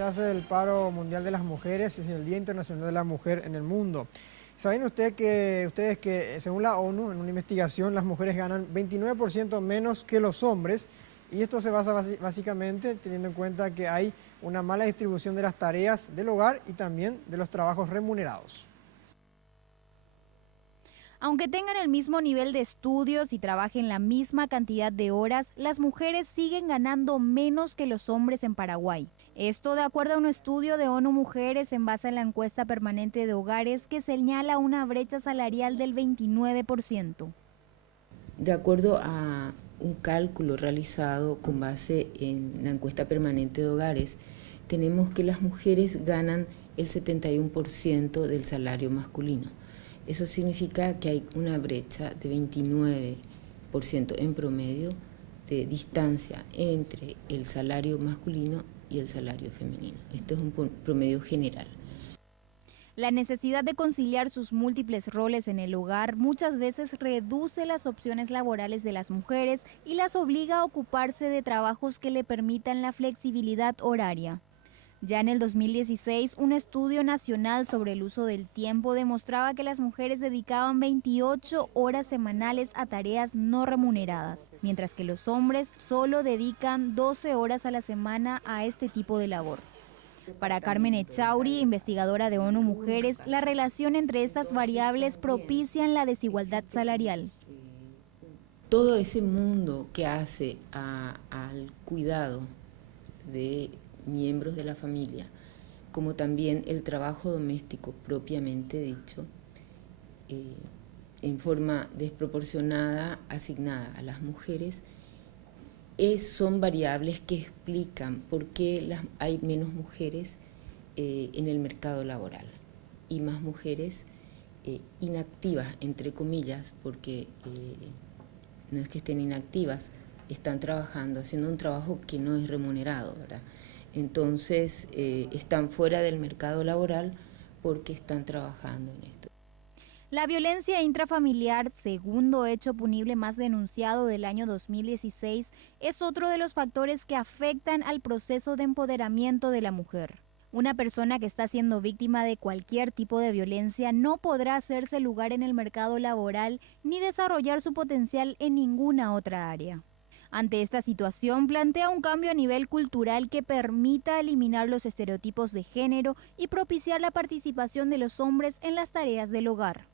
se hace el paro mundial de las mujeres, es el Día Internacional de la Mujer en el mundo. ¿Saben ustedes que según la ONU, en una investigación, las mujeres ganan 29% menos que los hombres? Y esto se basa básicamente teniendo en cuenta que hay una mala distribución de las tareas del hogar y también de los trabajos remunerados. Aunque tengan el mismo nivel de estudios y trabajen la misma cantidad de horas, las mujeres siguen ganando menos que los hombres en Paraguay. Esto de acuerdo a un estudio de ONU Mujeres en base a la encuesta permanente de hogares que señala una brecha salarial del 29%. De acuerdo a un cálculo realizado con base en la encuesta permanente de hogares, tenemos que las mujeres ganan el 71% del salario masculino. Eso significa que hay una brecha de 29% en promedio de distancia entre el salario masculino y el salario femenino. Esto es un promedio general. La necesidad de conciliar sus múltiples roles en el hogar muchas veces reduce las opciones laborales de las mujeres y las obliga a ocuparse de trabajos que le permitan la flexibilidad horaria. Ya en el 2016, un estudio nacional sobre el uso del tiempo demostraba que las mujeres dedicaban 28 horas semanales a tareas no remuneradas, mientras que los hombres solo dedican 12 horas a la semana a este tipo de labor. Para Carmen Echauri, investigadora de ONU Mujeres, la relación entre estas variables propician la desigualdad salarial. Todo ese mundo que hace al cuidado de miembros de la familia, como también el trabajo doméstico propiamente dicho, en forma desproporcionada asignada a las mujeres, son variables que explican por qué hay menos mujeres en el mercado laboral y más mujeres inactivas, entre comillas, porque no es que estén inactivas, están trabajando, haciendo un trabajo que no es remunerado, ¿verdad? Entonces están fuera del mercado laboral porque están trabajando en esto. La violencia intrafamiliar, segundo hecho punible más denunciado del año 2016, es otro de los factores que afectan al proceso de empoderamiento de la mujer. Una persona que está siendo víctima de cualquier tipo de violencia no podrá hacerse lugar en el mercado laboral ni desarrollar su potencial en ninguna otra área. Ante esta situación, plantea un cambio a nivel cultural que permita eliminar los estereotipos de género y propiciar la participación de los hombres en las tareas del hogar.